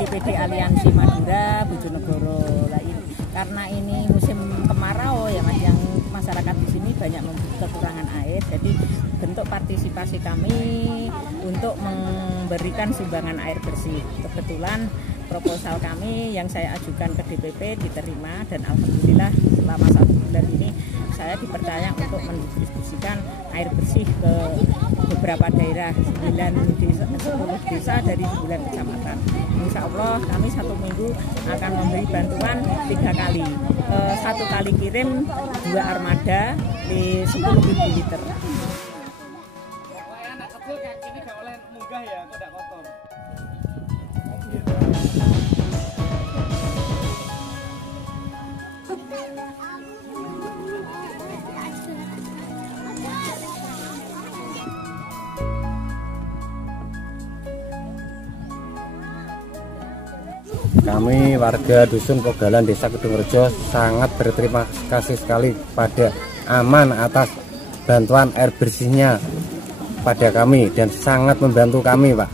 DPD Aliansi Madura Bojonegoro. Karena ini musim kemarau ya Mas, yang masyarakat di sini banyak kekurangan air, jadi bentuk partisipasi kami untuk memberikan sumbangan air bersih. Kebetulan proposal kami yang saya ajukan ke DPP diterima, dan alhamdulillah selama 1 bulan ini saya dipercaya untuk mendistribusikan air bersih ke beberapa daerah, 10 desa dari 9 kecamatan. Insya Allah kami 1 minggu akan memberi bantuan 3 kali. 1 kali kirim 2 armada di 10.000 liter. Anak kecil kayak gini gak oleh munggah ya, kok gak kotor. Kami warga Dusun Pogalan Desa Kedungrejo sangat berterima kasih sekali pada Aman atas bantuan air bersihnya pada kami, dan sangat membantu kami Pak.